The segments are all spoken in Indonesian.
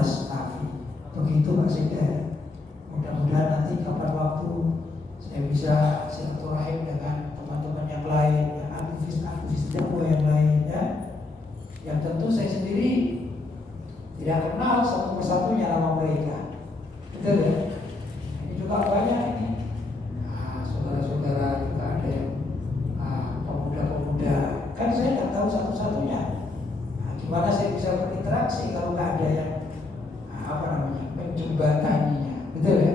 tastafi. Begitu Pak Sekda. Mudah-mudahan nanti kapan waktu saya bisa silaturahim dengan teman-teman yang lain, yang aktivis-aktivis dakwah yang lain ya. Yang tentu saya sendiri tidak kenal satu persatunya nama mereka. Betul ya? Ini juga banyak ini. Saudara-saudara juga ada yang pemuda-pemuda. Kan saya tidak tahu satu-satunya. Gimana saya bisa berinteraksi kalau nggak ada yang menjembataninya, betul ya?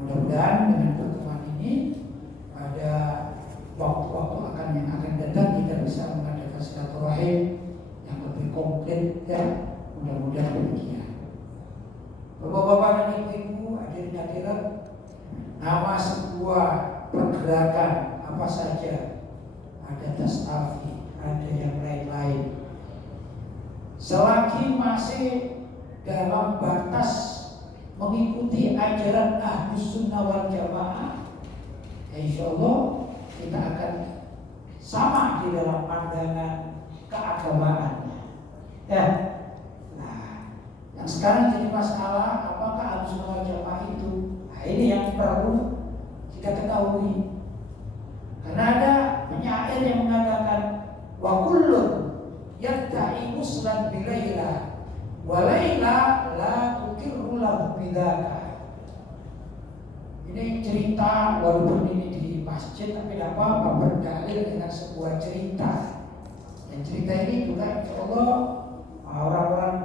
Mudah-mudahan dengan pertemuan ini pada waktu-waktu yang akan datang kita bisa mengadakan silaturahim yang lebih komplit ya. Mudah-mudahan demikian. Bapak-bapak dan ibu-ibu, hadirin-hadirat, nama sebuah pergerakan apa saja, ada tastafi, ada yang lain-lain. Selagi masih dalam batas mengikuti ajaran Ahlus Sunnah wal Jamaah, insyaallah kita akan sama di dalam pandangan keagamaannya. Ya. Nah, yang sekarang jadi masalah apakah Ahlus Sunnah wal Jamaah itu? Nah, ini yang perlu kita ketahui. Karena ada penyair yang mengatakan wa kullun yadda'i uslan bilaila walaila la tukirru lahu bidzaka. Ini cerita, walaupun ini di masjid tapi tidak apa-apa, berdalil dengan sebuah cerita. Dan cerita ini juga insyaallah orang-orang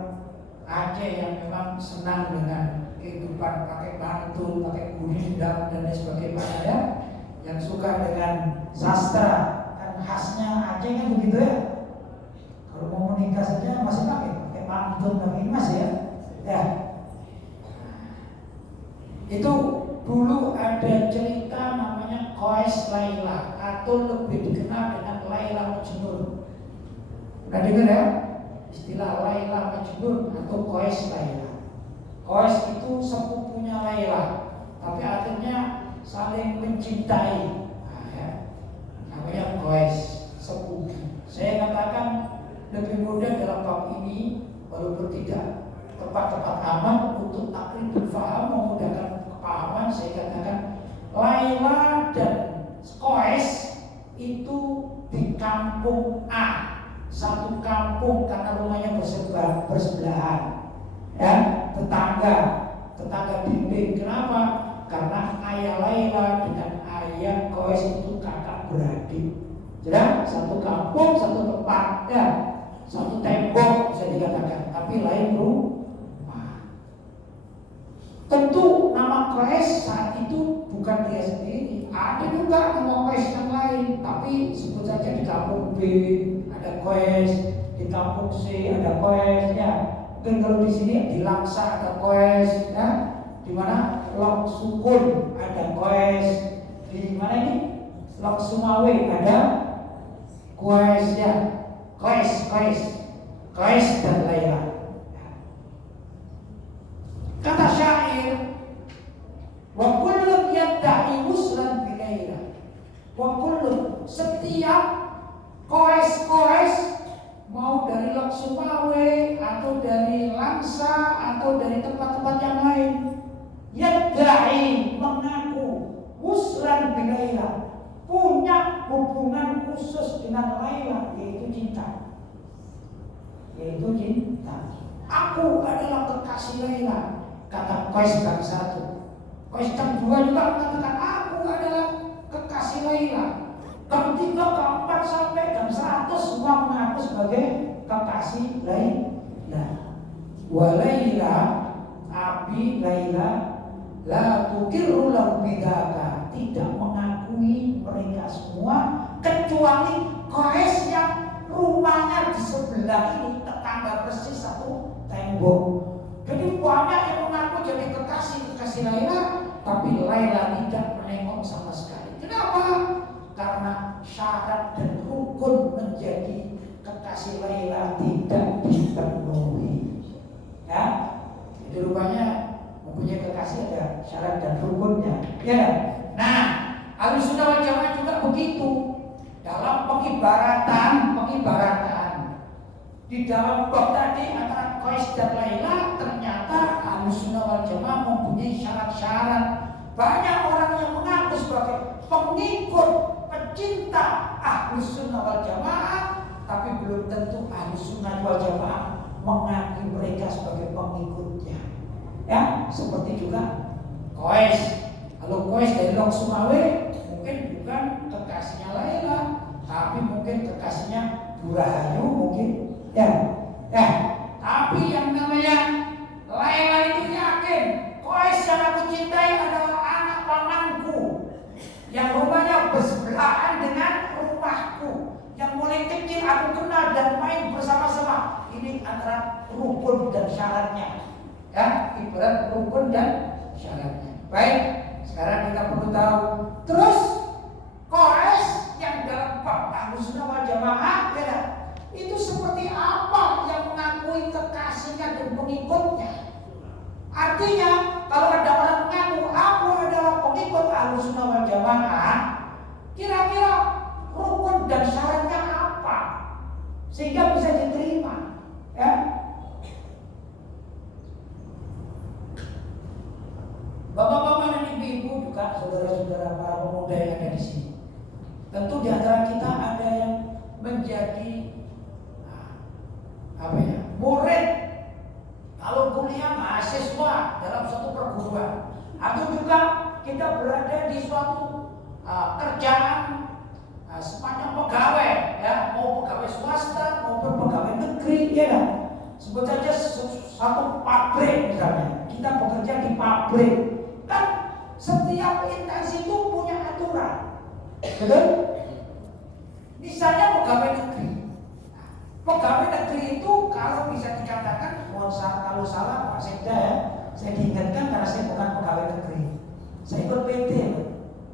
Aceh yang memang senang dengan kehidupan pakai pantun, pakai gurindam dan lain sebagainya ya, yang suka dengan sastra, kan khasnya Aceh kan begitu ya. Kalau mau menikah saja masih pakai pantun tapi masih ya. Ya. Itu dulu ada cerita namanya Qais Laila atau lebih dikenal dengan Laila Majnun. Pernah dengar ya? Istilah Laila Majnun atau Qais Laila. Qais itu sepupunya Laila, tapi akhirnya saling mencintai. Nah, ya. Namanya Qais, sepupu. Saya katakan lebih mudah dalam bab ini, walaupun tidak tepat-tepat aman untuk takribul faham, memudahkan kepahaman, saya katakan Laila dan Qais itu di kampung A, satu kampung karena rumahnya bersebelahan, ya, tetangga dinding. Kenapa? Karena ayah Laila dengan ayah Qais itu kakak beradik. Jadi satu kampung, satu tempat, ya, satu tembok bisa dikatakan, tapi lain rumah. Tentu nama Qais saat itu bukan dia sendiri, ada juga nama Qais yang lain, tapi sebut saja di kampung B ada Qais, di kampung C ada Qais, ya. Mungkin kalau di sini di Langsa ada Qais, ya. Di mana Lok Sukun ada Qais, di mana ini Lok Sumawe ada Qais, ya. Qais dan Laila. Kata syair, wa kullun yadda'i wuslan bi Laila. Wa kullun, setiap Qais mau dari Lok Sumawe atau dari Langsa atau dari tempat-tempat yang lain, yadda'i, mengaku wuslan bi Laila, punya hubungan khusus dengan Laila, yaitu cinta. Aku adalah kekasih Laila, kata Qais yang satu. Qais yang dua juga mengatakan aku adalah kekasih Laila. Ketiga, keempat sampai dan 100 semua mengaku sebagai kekasih Laila. Wa Laila, abi Laila, la tukirru lahu bidzaka, tidak mengakui mereka semua kecuali Qais yang rumahnya di sebelah ini, tetangga persis satu tembok. Jadi banyak yang mengaku jadi kekasih Laila, tapi Laila tidak menengok sama sekali. Kenapa? Karena syarat dan rukun menjadi kekasih Laila tidak dipenuhi. Ya, jadi rupanya mempunyai kekasih ada syarat dan rukunnya. Ya. Nah, Ahlus Sunnah wal Jamaah juga begitu. Dalam pengibaratan di dalam bab tadi antara Qais dan Laila banyak orang yang mengaku sebagai pengikut, pecinta Ahlus Sunnah wal Jamaah, tapi belum tentu Ahlus Sunnah wal Jamaah mengakui mereka sebagai pengikutnya. Ya, seperti juga Koes. Kalau Koes dari Lok Sumawe mungkin bukan kekasihnya Laila, tapi mungkin kekasihnya Burahayu mungkin. Ya. Tapi yang namanya Laila itu yakin Koes yang aku cintai adalah anak pamanku yang rumahnya bersebelahan dengan rumahku, yang mulai kecil aku kenal dan main bersama-sama. Ini antara rukun dan syaratnya. Ya, ibarat rukun dan syaratnya. Baik, sekarang kita perlu tahu. Terus Koes yang dalam bab Ahlus Sunnah wal Jamaah, ya, itu seperti apa yang mengakui kekasihnya dan pengikutnya? Artinya, kalau ada orang mengaku aku adalah pengikut Ahlus Sunnah wal Jamaah, kira-kira rukun dan syaratnya apa sehingga bisa diterima? Ya. Bapak-bapak dan ibu-ibu juga saudara-saudara para pemuda yang ada di sini. Tentu di antara kita ada yang menjadi murid kalau kuliah mahasiswa dalam suatu perguruan, atau juga kita berada di suatu kerjaan semacam pegawai, ya, mau pegawai swasta maupun pegawai negeri, ya kan? Sebut saja satu pabrik misalnya, kita bekerja di pabrik, kan setiap instansi itu punya aturan, betul? Misalnya pegawai negeri. Pegawai negeri itu kalau bisa dikatakan, kalau salah Pak Sekda, ya, saya diingatkan karena saya bukan pegawai negeri. Saya ikut PT,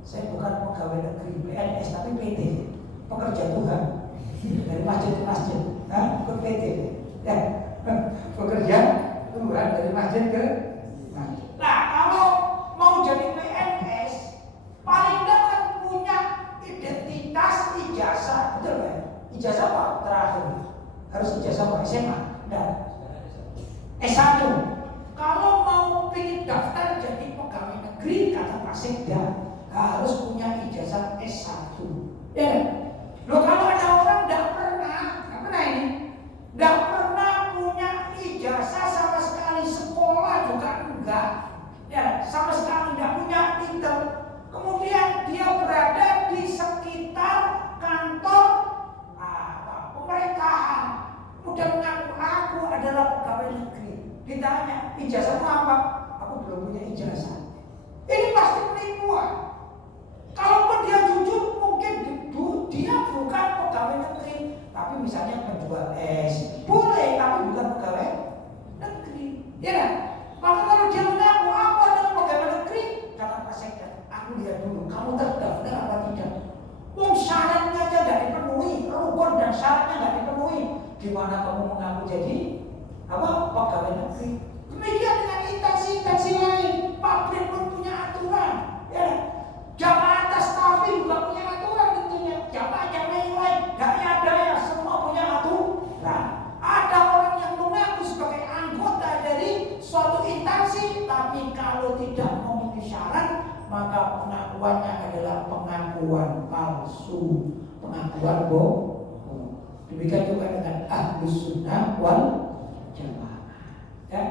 saya bukan pegawai negeri PNS tapi PT, pekerja Tuhan, dari masjid ke masjid, ikut PT, ya, pekerja Tuhan dari masjid ke masjid. Nah, kalau mau jadi PNS, paling tidak kan punya identitas ijazah, betul kan? Ijazah apa? Terakhir harus ijazah apa? SMA dan S1. Kalau mau ingin daftar jadi pegawai negeri, kata Pak Sekda, harus punya ijazah S1. Ya, loh, kalau ada orang tidak pernah punya ijazah sama sekali, sekolah juga enggak, ya, sama sekali tidak punya titel, kemudian dia berada di sekitar kantor pemerintahan, udah mengaku aku adalah pegawai negeri, ditanya ijazahmu apa? Aku belum punya ijazah. Ini pasti penipuan. Kalaupun dia jujur, mungkin dia bukan pegawai negeri, tapi misalnya penjual es, boleh, tapi bukan pegawai negeri, ya kan? Maka kalau dia mengaku aku adalah pegawai negeri, kata Pak Sekda, aku lihat dulu kamu terdaftar apa tidak. Syaratnya aja tidak dipenuhi, rukun dan syaratnya tidak dipenuhi, gimana kamu mengaku jadi pegawai negeri? Demikian dengan instansi lain, pabrik pun punya aturan, ya. Jamaah Tastafi juga punya aturan tentunya, jamaah yang lain, daya semua punya aturan. Ada orang yang mengaku sebagai anggota dari suatu instansi, tapi kalau tidak memenuhi syarat, maka pengakuannya adalah pengakuan palsu, pengakuan bohong. Demikian juga dengan Ahlus Sunnah wal Jamaah. Ya.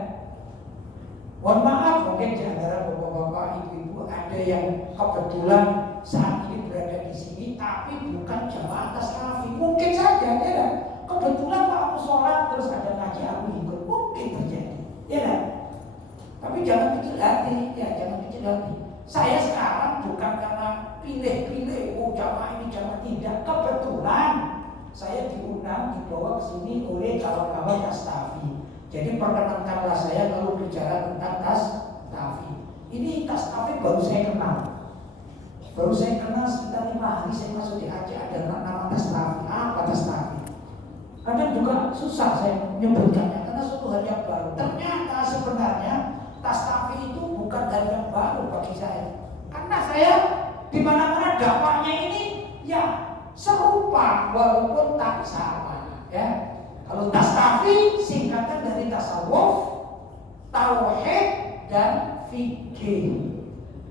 Mohon maaf, mungkin di antara bapak-bapak, ibu-ibu ada yang kebetulan saat ini berada di sini, tapi bukan jamaah Tastafi. Mungkin saja, ya. Kebetulan Pak aku sholat terus ada ngaji aku ikut, mungkin terjadi, ya. Tapi jangan kecil hati, ya, jangan kecil hati. Saya sekarang bukan karena pilih-pilih, jamaah ini jamaah tidak. Kebetulan saya diundang, dibawa ke sini oleh kawan-kawan Tastafi. Jadi perkenankanlah saya kalau bicara tentang Tastafi. Ini Tastafi baru saya kenal. Sekitar 5 hari saya masuk di Aceh, ada nama Tastafi. Apa Tastafi? Kadang juga susah saya menyebutkannya karena suatu hal yang baru. Ternyata sebenarnya Tastafi itu bukan hal yang baru bagi saya, karena saya di mana-mana dakwahnya ini ya serupa walaupun tak sama, ya. Kalau Tastafi singkatan dari tasawuf, tauhid dan fikih.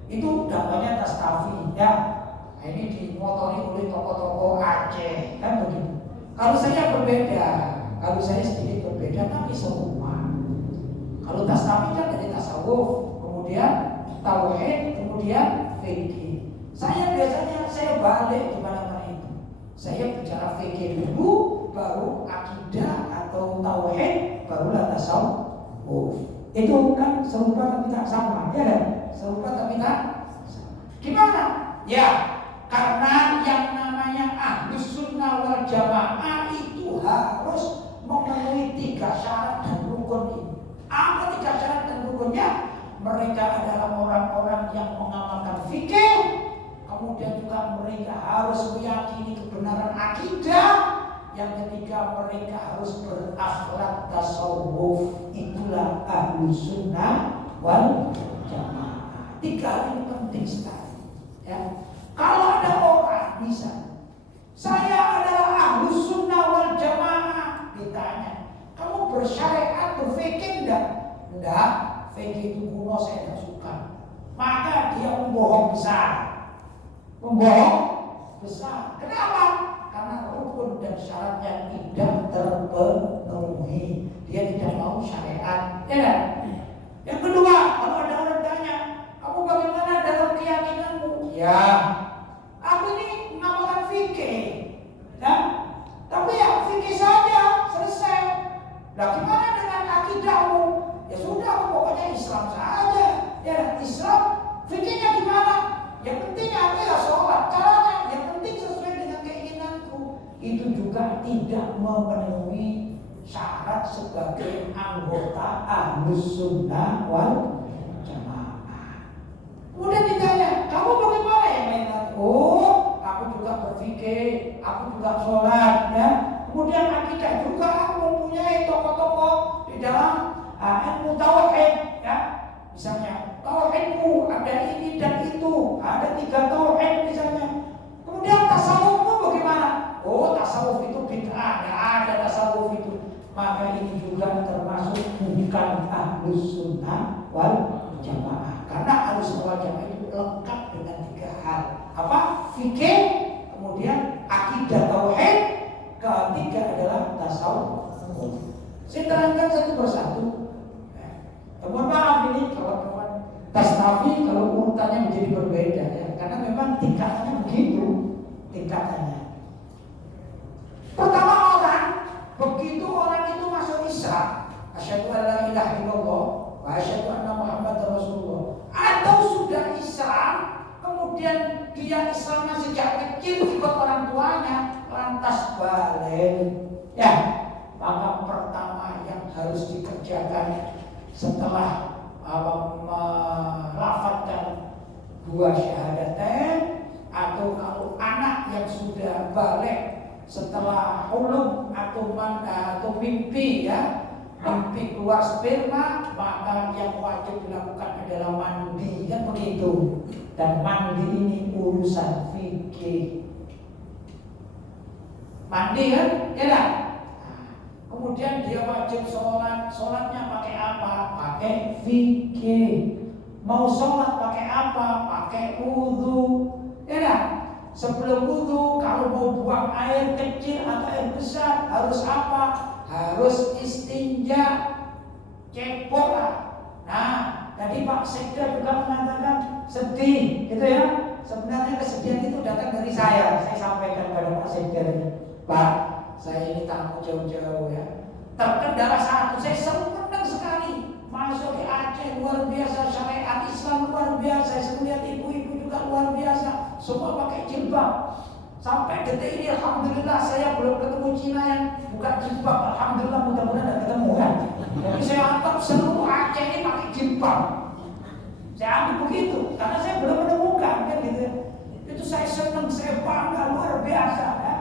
Itu dakwanya Tastafi ya. Nah, ini dimotori oleh tokoh-tokoh Aceh kan begitu. Kalau saya berbeda, kalau saya sedikit berbeda tapi semua. Kalau Tastafi kan dari tasawuf, kemudian tauhid, kemudian fikih. Saya biasanya saya balik di mana-mana itu. Saya bicara fikih dulu, baru akidah atau tauhid, barulah tasawuf. Itu kan serupa tapi tak sama, ya kan? Serupa tapi tak sama. Gimana? Ya, karena yang namanya Ahlus Sunnah wal Jamaah itu harus memenuhi 3 syarat dan rukun ini. Apa 3 syarat dan rukunnya? Mereka adalah orang-orang yang mengamalkan fikih, kemudian juga mereka harus meyakini kebenaran akidah. Yang ketiga, mereka harus berakhlak tasawuf. Itulah Ahlus Sunnah wal Jamaah. 3 ini penting sekali ya. Kalau ada orang bisa, saya adalah Ahlus Sunnah wal Jamaah, ditanya, kamu bersyariat, berfikih enggak? Enggak, fikih itu kuno, saya tidak suka. Maka dia membohong besar. Membohong besar. Kenapa? Karena rukun dan syaratnya tidak terpenuhi. Dia tidak mau syariat. Ya. Yang kedua, kalau ada orang tanya, kamu bagaimana dalam keyakinanmu? Ya, aku ini mengamalkan fikih. Ya, tapi ya fikih saja, selesai. Nah, gimana dengan akidahmu? Ya sudah, aku pokoknya Islam saja. Ya, Islam, fikihnya gimana? Yang penting aku ya sholat. Caranya, yang penting sesuai dengan keinginanku. Itu juga tidak memenuhi syarat sebagai anggota Ahlus Sunnah wal Jamaah. Kemudian ditanya, kamu bagaimana yang lain? Oh, aku juga berfikir, aku juga sholat, ya. Kemudian akidah juga aku mempunyai tokoh-tokoh di dalam ilmu tauhid, ya. Misalnya tauhidmu ada ini dan itu, ada 3 tauhid misalnya. Kemudian tasawufmu bagaimana? Oh, tasawuf itu bid'ah, ya ada tasawuf itu. Maka ini juga termasuk bukan Ahlus Sunnah wal Jamaah. Karena Ahlus Sunnah wal Jamaah itu lengkap dengan 3 hal. Apa? Fikih, kemudian akidah tauhid, ketiga adalah tasawuf. Saya terangkan satu persatu. Mohon maaf ini kawan-kawan Tastafi kalau urutannya menjadi berbeda ya, karena memang tingkatannya begitu tingkatannya. Pertama orang, begitu orang itu masuk Islam, asyhadu an la ilaha illallah wa asyhadu anna Muhammadar Rasulullah, atau sudah Islam, kemudian dia Islamnya sejak kecil ikut orang tuanya, lantas balik, ya, maka pertama yang harus dikerjakan setelah melafadzkan 2 syahadatain, atau kalau anak yang sudah balik setelah hulum atau mimpi ya, mimpi keluar sperma, maka yang wajib dilakukan adalah mandi, kan begitu. Dan mandi ini urusan fikih. Mandi kan, ya kan? Kemudian dia wajib sholat, sholatnya pakai apa? Pakai fikih. Mau sholat pakai apa? Pakai wudhu, ya kan? Sebelum wudhu, kalau mau buang air kecil atau air besar, harus apa? Harus istinja, cebok lah. Nah, tadi Pak Sekda juga mengatakan sedih, gitu ya. Sebenarnya kesedihan itu datang dari saya sampaikan pada Pak Sekda ini. Pak, saya ini tamu jauh-jauh ya. Terkendala satu, saya senang sekali masuk di Aceh, luar biasa, syariat Islam luar biasa. Saya melihat ibu-ibu juga luar biasa, semua pakai jilbab. Sampai detik ini alhamdulillah saya belum ketemu Cina yang buka jilbab. Alhamdulillah, mudah-mudahan tidak ketemu kan. Jadi saya anggap seluruh Aceh ini pakai jilbab. Saya ambil begitu, karena saya belum menemukan kan gitu. Itu saya senang, saya bangga luar biasa ya.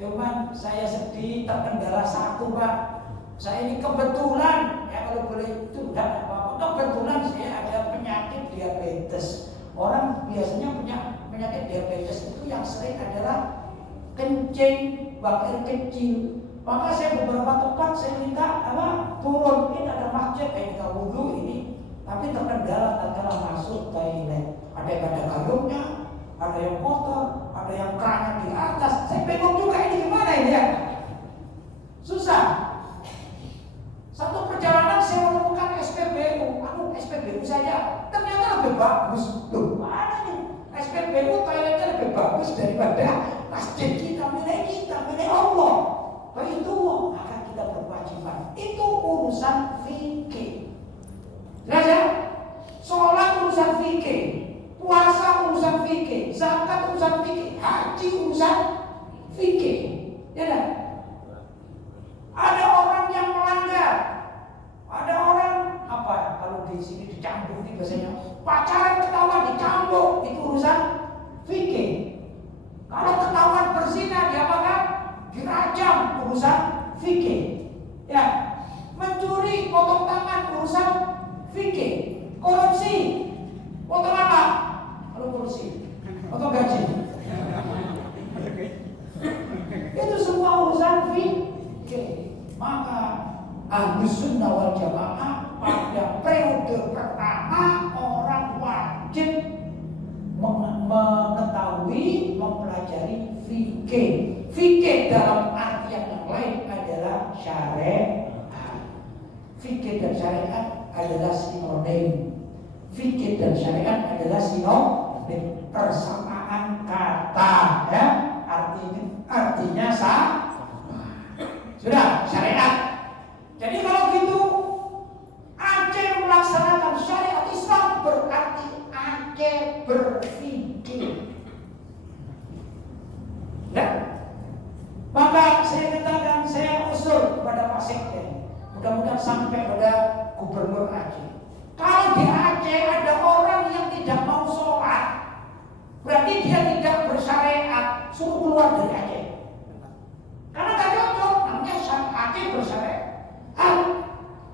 Cuman saya sedih terkendala satu Pak. Saya ini kebetulan ya, kalau boleh itu tidak apa-apa. Kebetulan saya ada penyakit diabetes. Orang biasanya punya penyakit diabetes itu yang sering adalah kencing, buang air kecil. Maka saya beberapa tempat saya minta turun, ini ada masjid, kita wudhu ini, tapi terkendala tatkala masuk toilet. Ada yang ada gayungnya, ada yang kotor, ada yang kerannya di atas. Saya bingung juga ini gimana ini ya? Susah. Satu perjalanan saya menemukan SPBU, SPBU saja ternyata lebih bagus. Loh, mana nih? SPBU toiletnya lebih bagus daripada masjid kita, milik Allah. Begitu, maka kita berkewajiban. Itu urusan fikih. Jelas ya? Sholat urusan fikih, puasa urusan fikih, zakat urusan fikih, haji urusan fikih. Ya kan? Ada orang yang melanggar, ada orang apa ya? Kalau di sini dicambuk nih biasanya, pacaran ketahuan dicambuk, itu urusan fikih. Kalau ketahuan berzina diapakan? Dirajam, urusan fikih. Ya, mencuri, potong tangan, urusan fikih. Korupsi, potong apa? Kalau korupsi, potong gaji. Itu semua urusan fikih. Maka Ahlus Sunnah wal Jamaah pada periode pertama orang wajib mengetahui, mempelajari fikih. Fikih dalam artian yang lain adalah syariat. Fikih dan syariat adalah sinonim. Fikih dan syariat adalah sinonim, persamaan kata, ya. Artinya sama. Sudah, syariat. Jadi kalau gitu Aceh melaksanakan syariat Islam berarti Aceh berfikih. Ya. Maka saya katakan, saya usul kepada Pak Sekjen, mudah-mudahan sampai pada Gubernur Aceh. Kalau di Aceh ada orang yang tidak mau sholat, berarti dia tidak bersyariat, suruh keluar dari Aceh. Karena gak cocok, namanya Aceh bersyariat.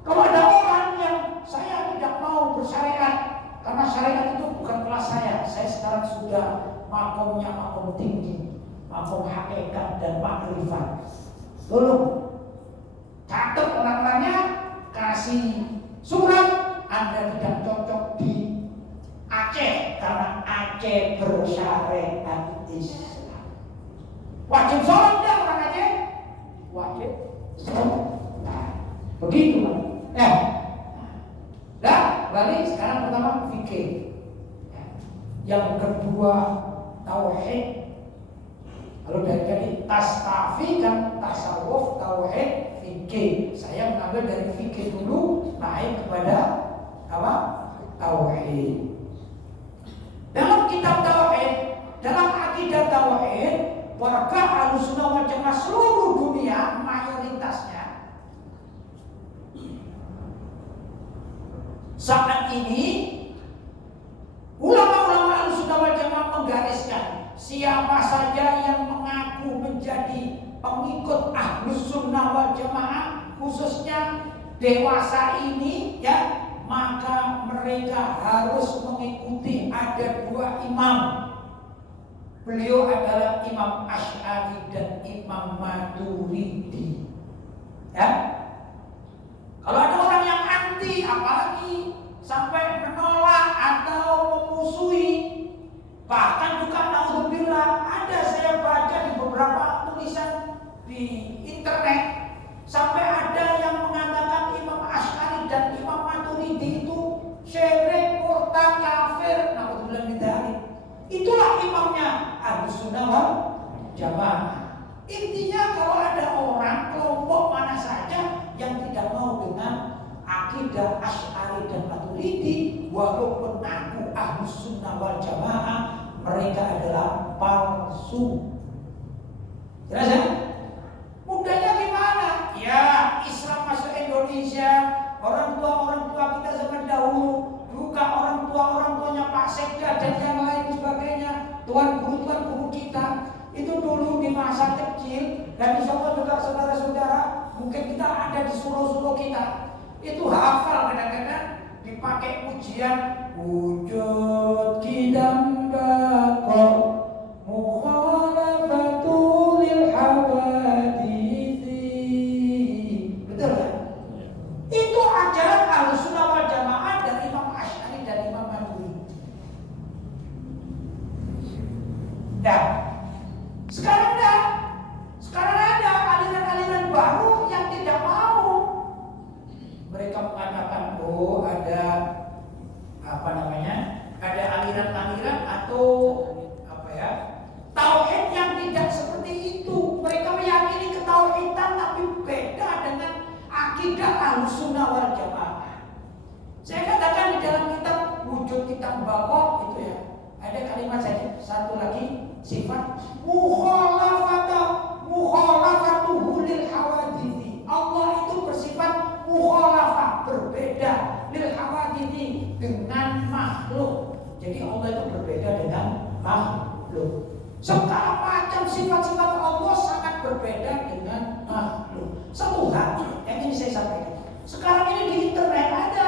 Kalau ada orang yang saya tidak mau bersyariat, karena syariat itu bukan kelas saya sekarang sudah makomnya makom tinggi, makom hakikat dan makrifat. Tolong catat orang-orangnya, kasih surat, Anda tidak cocok di Aceh karena Aceh bersyariat Islam. Wajib sholat tidak orang Aceh? Wajib sholat. Nah, begitu kan? Balik sekarang pertama fikih. Yang kedua tauhid. Kalau dari tastafi kan tasawuf, tauhid, fikih. Saya mengambil dari fikih dulu, naik kepada apa? Tauhid. Dalam kitab tauhid, dalam akidah tauhid, warga Ahlussunnah wal Jamaah seluruh dunia mayoritasnya saat ini ulama-ulama Ahlussunnah wal Jamaah menggariskan siapa saja yang mengaku menjadi pengikut Ahlussunnah wal Jamaah, khususnya dewasa ini, ya, maka mereka harus mengikuti ada dua imam. Beliau adalah Imam Asy'ari dan Imam Maturidi. Ya. Kalau ada orang yang anti, apalagi sampai menolak atau memusuhi, bahkan juga naudzubillah, ada saya baca di beberapa tulisan di internet, sampai ada yang mengatakan Imam Asy'ari dan Imam Maturidi itu syirik, murtad, kafir, naudzubillah min dzalik. Itulah imamnya Ahlussunnah wal Jamaah. Intinya kalau ada orang kelompok mana saja yang tidak mau dengan akidah Asy'ari dan Maturidi, walaupun aku Ahlussunnah wal Jamaah, mereka adalah palsu. Jelas ya? Mudahnya gimana? Ya, Islam masuk Indonesia, orang tua kita zaman dahulu, juga orang tuanya Pak Sekda dan yang lain sebagainya, tuan guru kita itu dulu di masa kecil, dan insyaallah juga saudara-saudara, mungkin kita ada di suruh-suruh kita, itu hafal kadang-kadang dipakai ujian wujud kidam baqo mukhalafatul hawadisi. Betul kan? Itu ajaran Ahlussunnah wal Jamaah dari Imam Asy'ari dan Imam Maturidi. mereka mengatakan, oh ada apa namanya, ada aliran-aliran atau apa ya, tauhid yang tidak seperti itu. Mereka meyakini ketauhidan tapi beda dengan akidah Ahlussunnah wal Jamaah. Saya katakan di dalam kitab Wujud Kitab Baqarah itu ya, ada kalimat saja, satu lagi, sifat mukhalafatuhu lil hawadithi. Allah itu bersifat mukhalafah, berbeda, lil hawadithi, dengan makhluk. Jadi Allah itu berbeda dengan makhluk. Segala macam sifat-sifat Allah sangat berbeda dengan makhluk. Satu hal yang ingin saya sampaikan, sekarang ini di internet ada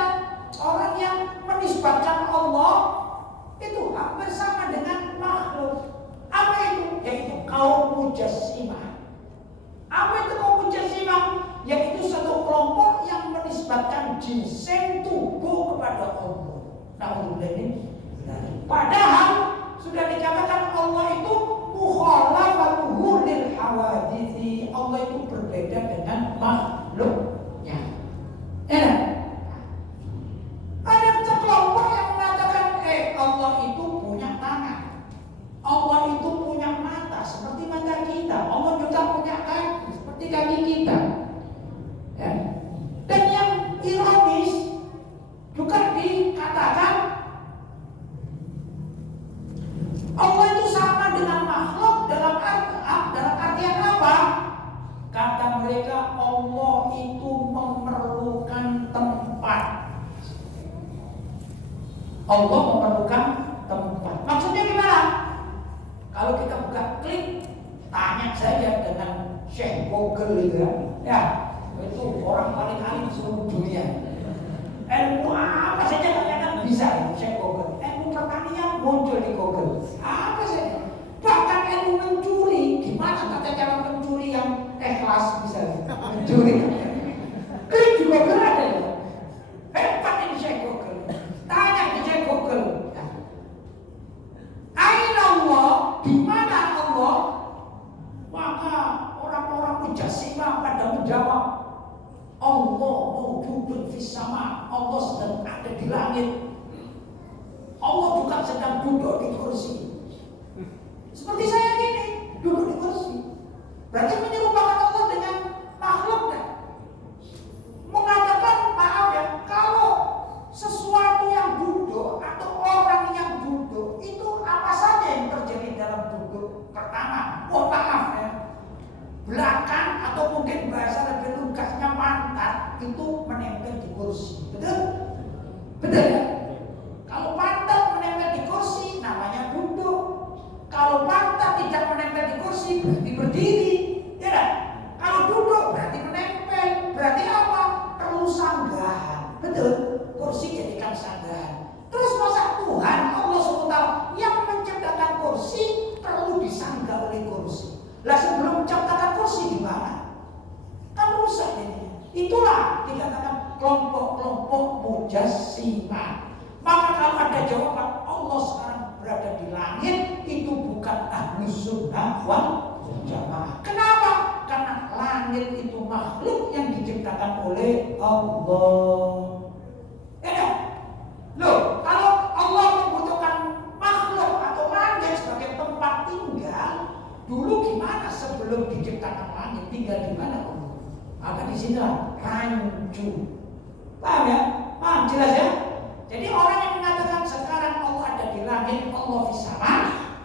orang yang menisbatkan Allah itu hampir sama dengan makhluk. Apa itu? Yaitu kaum Mujassimah. Apa itu kaum Mujassimah? Yaitu satu kelompok yang menisbatkan jisim tubuh kepada Allah. Padahal sudah dikatakan Allah itu mukhalafatuhu lil hawadithi. Allah itu berbeda dengan makhluknya. Ada kelompok yang mengatakan Allah itu punya tangan, Allah itu punya mata seperti mata kita, Allah juga punya kaki seperti kaki kita. Ya. Dan yang ironis juga dikatakan Allah itu sama dengan makhluk dalam artian apa? Kata mereka Allah itu memerlukan tempat. Allah memerlukan tempat. Maksudnya gimana? Kalau kita buka klik, tanya saja dengan Syekh Google gitu ya, itu orang paling alim seluruh dunia. Ilmu apa saja kalian bisa itu Syekh Google. Ilmu pertanian muncul di Google. Apa saja. Bahkan ilmu mencuri, gimana tata cara mencuri yang ikhlas bisa mencuri. Klik di Google ada ya. Hebat ini Syekh Google. Tanya di Syekh Google. Aina Allah, di mana Allah? Maka orang-orang Mujassimah pada menjawab, Allah mawjudun fis sama. Allah sedang ada di langit. Allah juga sedang duduk di kursi. Seperti saya gini, duduk di kursi. Berarti menyerupakan Allah dengan makhluknya. Mengatakan maaf ya, kalau sesuatu yang duduk atau orang yang duduk itu apa saja yang terjadi dalam duduk? Pertama, maaf ya, belakang atau mungkin bahasa lebih lugasnya pantat itu menempel di kursi, betul? Betul ya? Kalau pantat menempel di kursi namanya duduk. Kalau pantat tidak menempel di kursi berarti berdiri, ya kan? Kalau duduk berarti menempel, berarti apa? Perlu sanggahan, betul? Kursi jadikan sanggahan. Terus masa Tuhan Allah SWT yang menciptakan kursi perlu disanggah oleh kursi? Lah sebelum menciptakan kursi di mana? Kan rusak ini. Itulah dikatakan kelompok-kelompok Mujassimah. Maka kalau ada jawaban Allah sekarang berada di langit, itu bukan Ahlussunnah wal Jamaah. Kenapa? Karena langit itu makhluk yang diciptakan oleh Allah. Loh, kalau Allah membutuhkan makhluk atau langit sebagai tempat tinggal, dulu gimana sebelum diciptakan langit? Tinggal di mana Allah? Maka di sini rancu. Paham ya? Paham jelas ya? Jadi orang yang mengatakan sekarang Allah ada di langit, Allah di sama,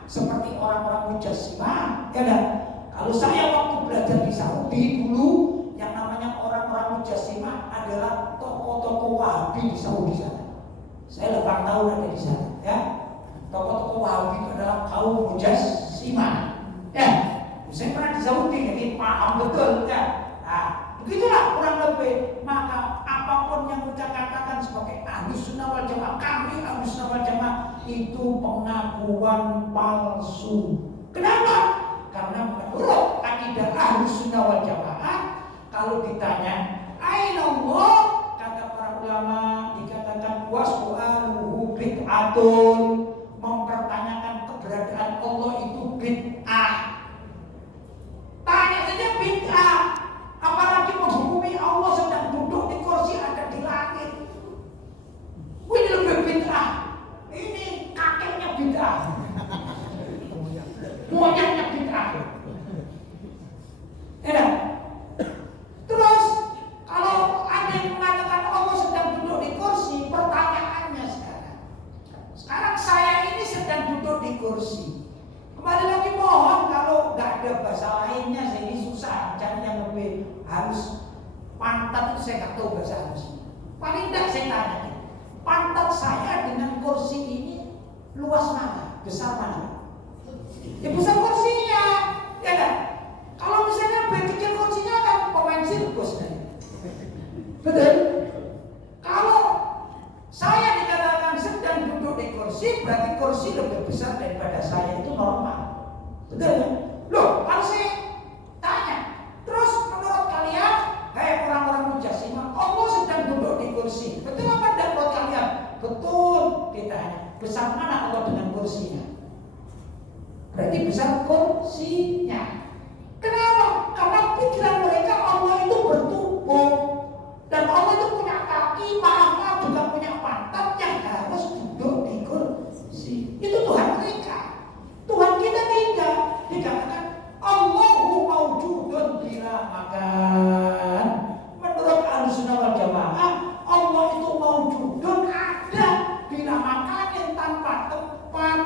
seperti orang-orang Mujassimah, ya kan? Kalau saya waktu belajar di Saudi dulu, yang namanya orang-orang Mujassimah adalah tokoh-tokoh Wahabi di Saudi sana. Saya 8 tahun ada di sana, ya. Tokoh-tokoh Wahabi itu adalah kaum Mujassimah, ya. Saya pernah di Saudi, jadi paham betul, ya. Nah, begitulah kurang lebih. Maka apapun yang kita katakan sebagai Ahlussunnah wal Jamaah, kami Ahlussunnah wal Jamaah itu pengakuan palsu. Kenapa? Karena menurut akidah Ahlussunnah wal Jamaah, kalau ditanya aina Allah, kata para ulama dikatakan was'aluhu bid'atun, mempertanyakan keberadaan Allah itu bid'ah. Tanya saja bid'ah, apalagi menghukumi Allah sedang duduk di kursi ada di langit. kursi. Kembali lagi mohon kalau nggak ada bahasa lainnya, saya ini susah cari yang lebih halus. Pantat itu saya nggak tahu bahasa halusnya. Paling tidak saya tanya, pantat saya dengan kursi ini luas mana, besar mana? Ya besar kursinya, ya kan? Kalau misalnya lebih kecil kursinya kan pemain sirkus kan? Betul? Kalau saya dikatakan sedang duduk di kursi, berarti kursi lebih besar daripada saya, itu normal. Betul ya? Loh, kalau saya tanya, terus menurut kalian, hai orang-orang mujassimah, Allah sedang duduk di kursi. Betul apa tidak menurut kalian? Betul, ditanya. Besar mana Allah dengan kursinya? Berarti besar kursinya. Kenapa? Karena pikiran mereka Allah itu bertubuh. Dan Allah itu punya kaki, maaf juga punya pantat yang harus duduk di kursi. Itu Tuhan mereka. Tuhan kita tidak. Dikatakan Allahu mawjudun bila makan. Menurut Ahlussunnah wal Jamaah, Allah itu mawjudun, ada bila makan yang tanpa tempat.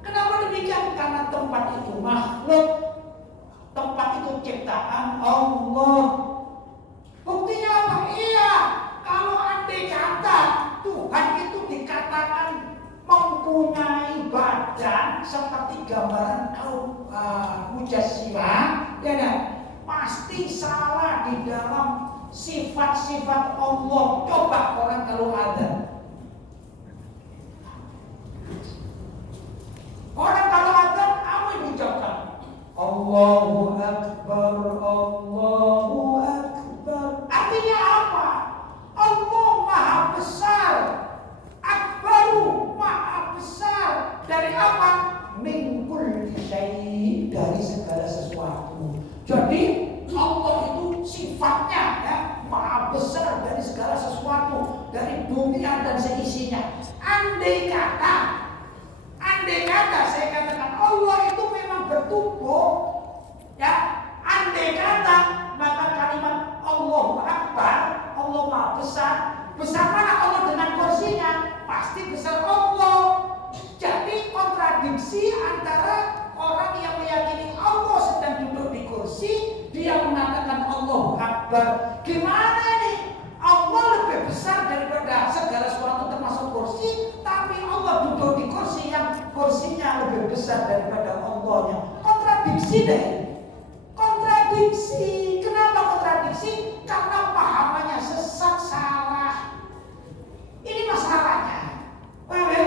Kenapa demikian? Karena tempat itu makhluk, tempat itu ciptaan Allah. Buktinya apa? Iya, kalau andai kata Tuhan itu dikatakan mempunyai badan seperti gambaran kaum mujassimah, ya kan? Pasti salah di dalam sifat-sifat Allah. Coba orang kalau ada orang kalau ada apa yang diucapkan? Allahu Akbar, Allahu Akbar. Artinya apa? Allah Maha Besar. Akbaru, Maha Besar. Dari apa? Min kulli syai', dari segala sesuatu. Jadi Allah itu sifatnya ya, Maha Besar dari segala sesuatu, dari dunia dan seisinya. Andai kata saya katakan Allah itu memang bertubuh, ya, andai kata, maka kalimat Allahu Akbar, Allah Maha Besar, besar mana Allah dengan kursinya? Pasti besar Allah. Jadi kontradiksi antara orang yang meyakini Allah sedang duduk di kursi, dia mengatakan Allahu Akbar. Gimana ini? Allah lebih besar daripada segala sesuatu termasuk kursi, tapi Allah duduk di kursi yang kursinya lebih besar daripada Allahnya. Kontradiksi deh. Kontradiksi. Kenapa kontradiksi? Karena pahamannya sesat, salah. Ini masalahnya. Paham ya?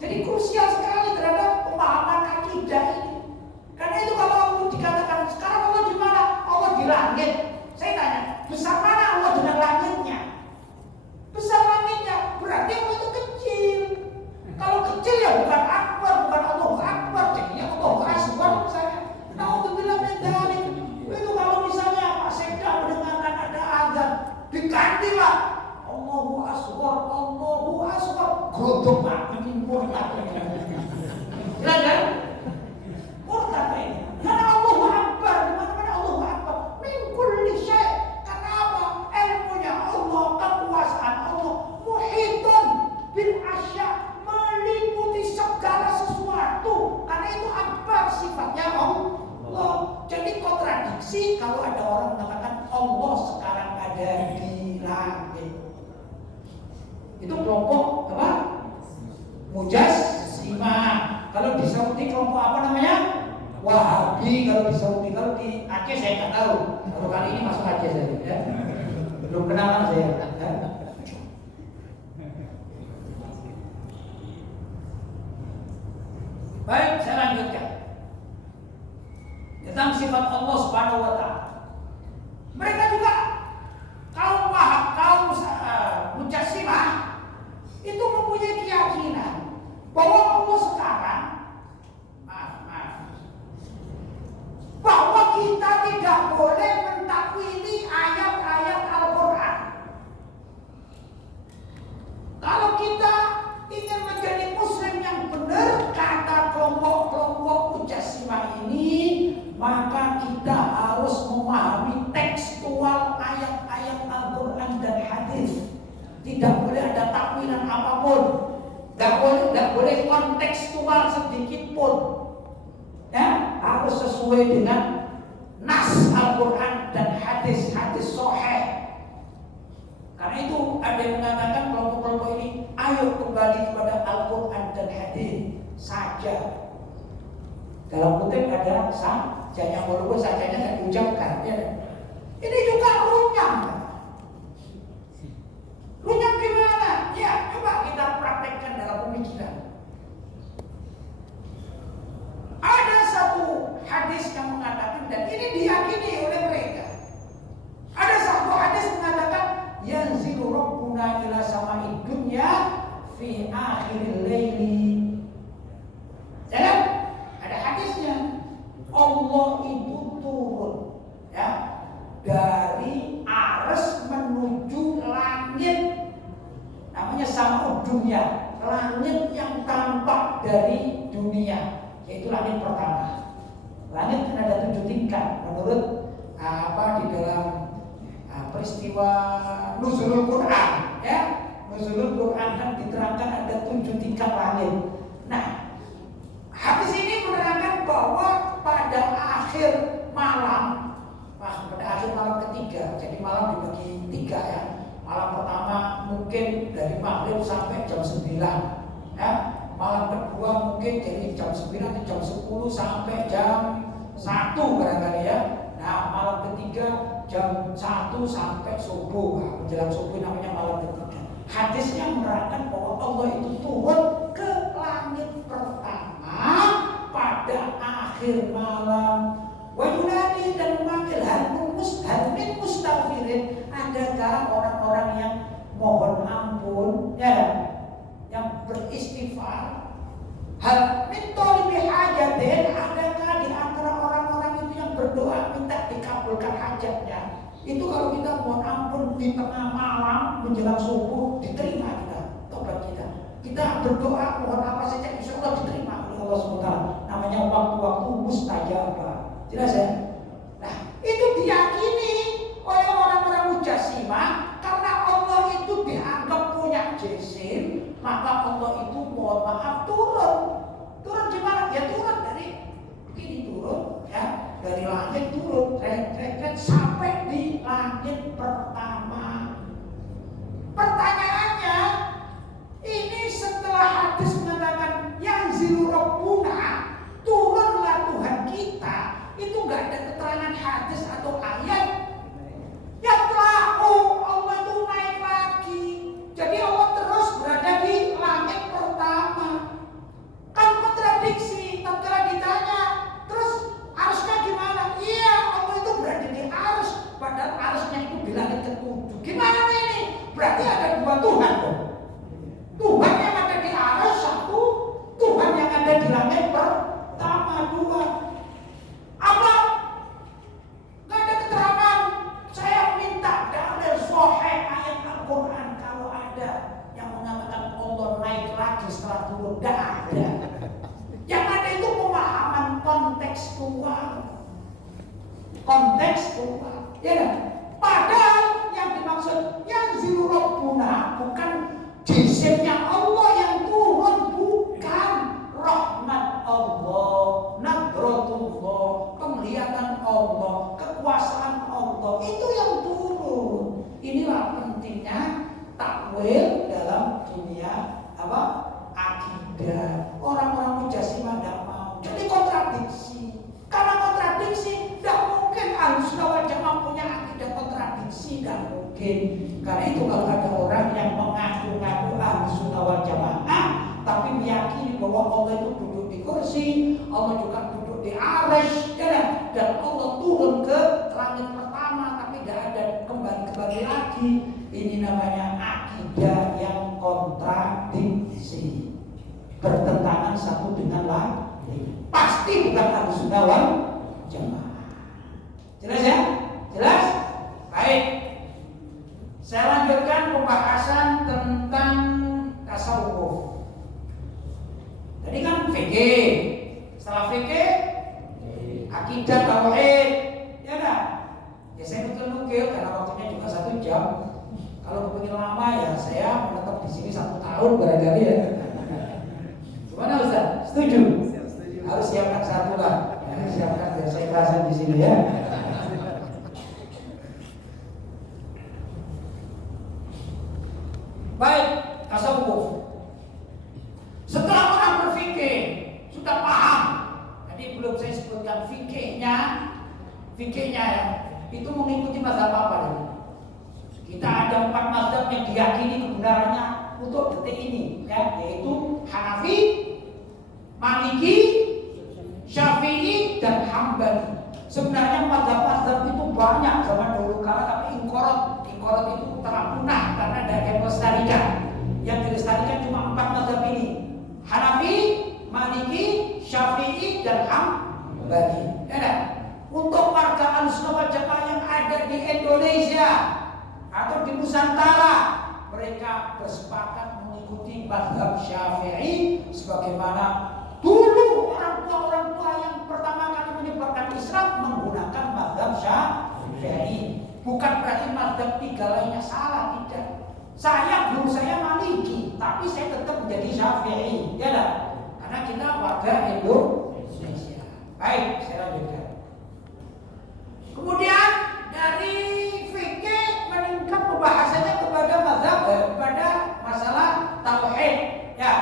Jadi krusial sekali terhadap pemahaman akidah ini. Karena itu kalau dikatakan sekarang Allah di mana? Allah di langit. Saya tanya, besar mana Allah dengan langitnya? Besar langitnya, berarti Allah itu kecil. Kalau kecil ya bukan akbar, bukan Allah akbar, jadinya Allah asbar misalnya. Naudzubillah min dzalik. Itu kalau misalnya Pak Sekda mendengarkan ada azan, digantilah Allahu asbar, Allahu asbar. Godong makin murtad. Jelas kan? Murtad ini. Karena Allahu akbar, di mana-mana Allahu akbar. Min kulli syai'. Karena apa? Ilmunya Allah, kekuasaan Allah, muhitun bil asya', meliputi segala sesuatu. Karena itu akbar sifatnya Allah. Jadi kontradiksi kalau ada orang mengatakan Allah sekarang ada di langit. Itu kelompok apa? Mujassimah. Kalau di Saudi kelompok apa namanya? Wahabi. Kalau di Saudi, kalau di Aceh saya nggak tahu. Kalau kali ini masuk Aceh saya, ya. Belum kenalan saya. Ya. Baik, saya lanjutkan tentang sifat Allah Subhanahu wa Ta'ala. Mereka juga kaum mujassimah itu mempunyai keyakinan bahwa Allah sekarang bahwa kita tidak boleh mentakwili ayat-ayat Al-Quran. Kalau kita ingin menjadi muslim yang benar, kata kelompok-kelompok mujassimah ini, maka kita harus memahami tekstual ayat-ayat Al-Quran dan hadis. Tidak boleh ada takwilan apapun. Tidak boleh kontekstual sedikit pun. Ya, harus sesuai dengan nas Al-Quran dan hadis-hadis sahih. Karena itu ada yang mengatakan kelompok-kelompok ini, ayo kembali kepada Al-Quran dan hadis saja. Dalam kutip ada sajanya, walaupun sajanya tidak diucapkan. Ya. Ini juga runyam. Runyam gimana? Ya, coba kita praktekkan dalam pemikiran. Ada satu hadis yang mengatakan, dan ini diyakini oleh mereka. Ada satu hadis mengatakan, yanzilu rabbuna ila sama'id dunya fi akhiril laili. Ya kan? Ada hadisnya. Allah itu turun, ya, dari arsy menuju langit. Namanya sama'ud dunya, langit yang tampak dari dunia, yaitu langit pertama. Langit kan ada 7 tingkat menurut di dalam peristiwa nuzulul Quran, ya. Nuzulul Quran kan diterangkan ada 7 tingkat langit. Nah, hadis ini menerangkan bahwa pada akhir malam, pada akhir malam ketiga, jadi malam dibagi 3 ya. Malam pertama mungkin dari maghrib sampai jam 9, ya. Malam kedua mungkin dari jam 9 atau jam 10 sampai jam 1 barangkali ya. Nah, malam ketiga jam 1 sampai subuh. Nah, menjelang subuh namanya malam ketiga. Hadisnya menerangkan bahwa Allah itu turun ke langit pertama pada akhir malam. Wa yunadi, dan memanggil hal min mustaghfirin, adakah orang-orang yang mohon ampun, ya, yang beristighfar. Hal min tolibi hajatin, adakah di antara orang-orang itu yang berdoa minta dikabulkan hajatnya. Itu kalau kita mohon ampun di tengah malam menjelang subuh, diterima kita tobat kita. Kita berdoa mohon apa saja insya Allah diterima oleh Allah SWT. Namanya waktu-waktu mustajabah. Jelas ya? Nah, itu diyakini oleh orang-orang Mujassimah. Karena Allah itu dianggap punya jisim, maka Allah itu mohon maaf turun. Turun di mana? Ya turun dari ini, turun ya, dari langit turun, sampai di langit pertama. Pertanyaannya, ini setelah hadis mengatakan yang zilu rabbuna, turunlah Tuhan kita, itu nggak ada keterangan hadis atau ayat. Ya telahu, Allah itu naik lagi. Jadi Allah terus berada di langit pertama. Kan kontradiksi. Tatkala ditanya, terus arusnya gimana? Iya, Allah itu berada di arus, padahal arusnya itu di langit ke-7. Gimana ini? Berarti ada 2 Tuhan dong. Tuhan yang ada di arus 1, Tuhan yang ada di langit pertama 2. Apa? Gak ada keterangan. Saya minta dalil sahih ayat Al-Quran kalau ada yang mengatakan Allah naik lagi setelah turun. Gak ada. Yang ada itu pemahaman kontekstual. Kontekstual, ya kan? Padahal yang dimaksud yang zilu rabbuna bukan jisimnya Allah yang turun, bukan. Rahmat Allah, nadratullah, penglihatan Allah, kekuasaan Allah, itu yang turun. Inilah pentingnya takwil dalam dunia akidah. Orang-orang Mujassimah tidak mau. Jadi kontradiksi. Karena kontradiksi, tidak mungkin Ahlussunnah wal Jamaah punya akidah kontradiksi, tidak mungkin. Karena itu kalau ada orang yang mengaku-ngaku Ahlussunnah wal Jamaah, tapi meyakini bahwa Allah itu duduk di kursi, Allah juga duduk di arsy, ya, dan Allah turun ke langit pertama, tapi tidak ada kembali lagi. Ini namanya akidah yang kontradiksi, bertentangan satu dengan lain. Pasti bukan Ahlussunnah wal Jamaah. Jelas ya? Jelas? Baik. Saya lanjutkan pembahasan tentang tasawuf. Tadi kan fikih. Setelah fikih, akidah tauhid, ya kan? Ya saya nukil karena waktunya juga 1 jam. Kalau kepingin lama ya saya menetap di sini 1 tahun barangkali ya. Setuju? Harus siapkan satu lah. Ya, siapkan biar saya kerasan di sini ya. Baik, tasawuf. Setelah orang berfikih sudah paham. Tadi belum saya sebutkan fikihnya ya, itu mengikuti mazhab apa tadi? Kita ada 4 mazhab yang diyakini kebenarannya untuk detik ini, ya, yaitu Hanafi, Maliki, Syafi'i, dan Hambali. Sebenarnya mazhab-mazhab itu banyak zaman dulu kala, tapi inkorot itu telah punah karena ada yang melestarikan. Yang dilestarikan cuma 4 mazhab ini: Hanafi, Maliki, Syafi'i, dan Hambali. Ya, untuk warga Ahlussunnah wal Jamaah yang ada di Indonesia atau di Nusantara, mereka bersepakat mengikuti mazhab Syafi'i sebagaimana dulu orang tua yang pertama kali menyebarkan Islam menggunakan mazhab Syafi'i. Bukan berarti mazhab 3 lainnya salah, tidak. Guru saya Maliki, tapi saya tetap menjadi Syafi'i, ya dah. Karena kita warga Indonesia. Baik, saya lanjutkan. Kemudian dari fikih meningkat pembahasannya kepada mazhab, kepada masalah tauhid, ya.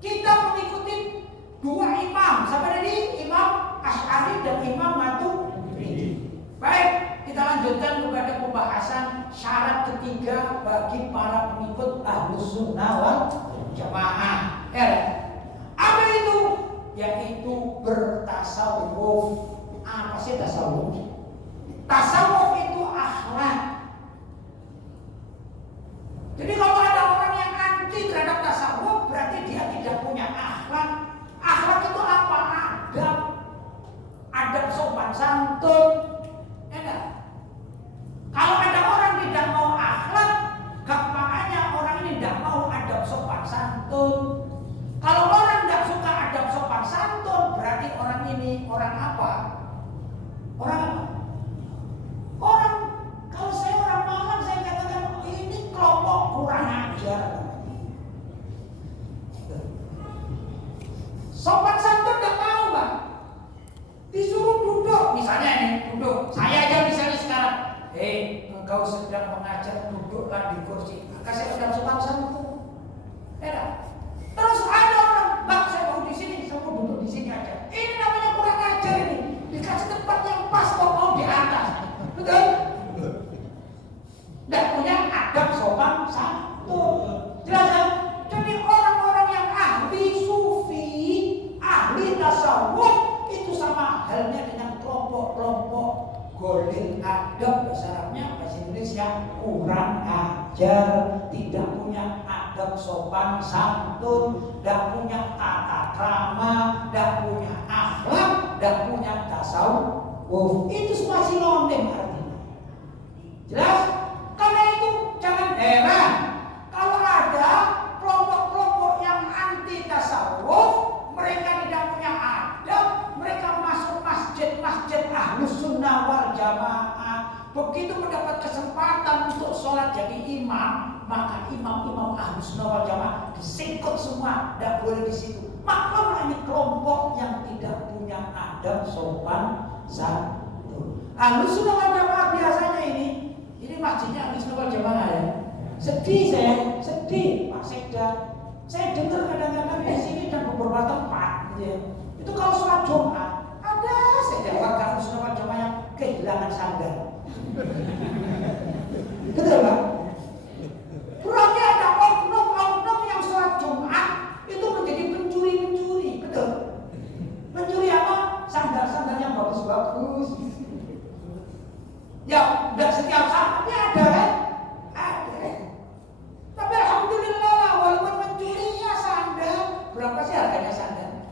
Kita mengikuti 2 imam, sama tadi Imam Asy'ari dan Imam Maturidi. Baik, kita lanjutkan kepada pembahasan syarat ketiga bagi para pengikut Ahlussunnah wal Jamaah. Apa itu? Yaitu bertasawuf. Apa sih tasawuf? Tasawuf itu akhlak. Jadi kalau ada orang yang anti terhadap tasawuf, berarti dia tidak punya akhlak. Akhlak itu apa? Adab sopan santun. Ya, kalau ada orang tidak mau akhlak, gampangannya orang ini tidak mau adab sopan santun. Kalau orang tidak suka adab sopan santun, berarti orang ini orang apa? Orang kalau saya orang Malang, saya katakan ini kelompok kurang ajar. Sopan santun tidak tahu, Bang. Disuruh duduk, misalnya nih, duduk. Saya aja misalnya sekarang, engkau sedang mengajar, duduklah di kursi. Kasih adab sopan santun. Ya. Terus ada orang, Bang, saya mau di sini, saya mau duduk di sini aja. Ini namanya kurang ajar ini. Dikasih tempat yang pas kok mau di atas. Betul? Tidak punya adab sopan santun. Jelas kan? Jadi orang-orang yang ahli sufi, ahli tasawuf, itu sama halnya dengan kelompok-kelompok golil adab, bahasa Arabnya, bahasa Indonesia kurang ajar, tidak punya adab sopan santun, tidak punya tata krama, tidak punya akhlak, tidak punya tasawuf. Itu semua sinonim artinya. Jelas? Karena itu jangan heran kalau ada kelompok-kelompok yang anti tasawuf, mereka tidak punya adab, mereka masuk masjid-masjid Ahlussunnah wal Jamaah. Begitu mendapat kesempatan untuk sholat jadi imam, maka imam-imam Ahlussunnah wal Jamaah disingkut semua, tidak boleh di situ. Maklumlah ini kelompok yang tidak punya adab sopan santun. Ahlussunnah wal Jamaah biasanya ini masjidnya Ahlussunnah wal Jamaah ya. Sedih Pak Sekda. Saya dengar kadang-kadang di sini dan beberapa tempat, ya. Itu kalau sholat Jumat ada saja warga Ahlussunnah wal Jamaah yang kehilangan sandal. Betul Pak?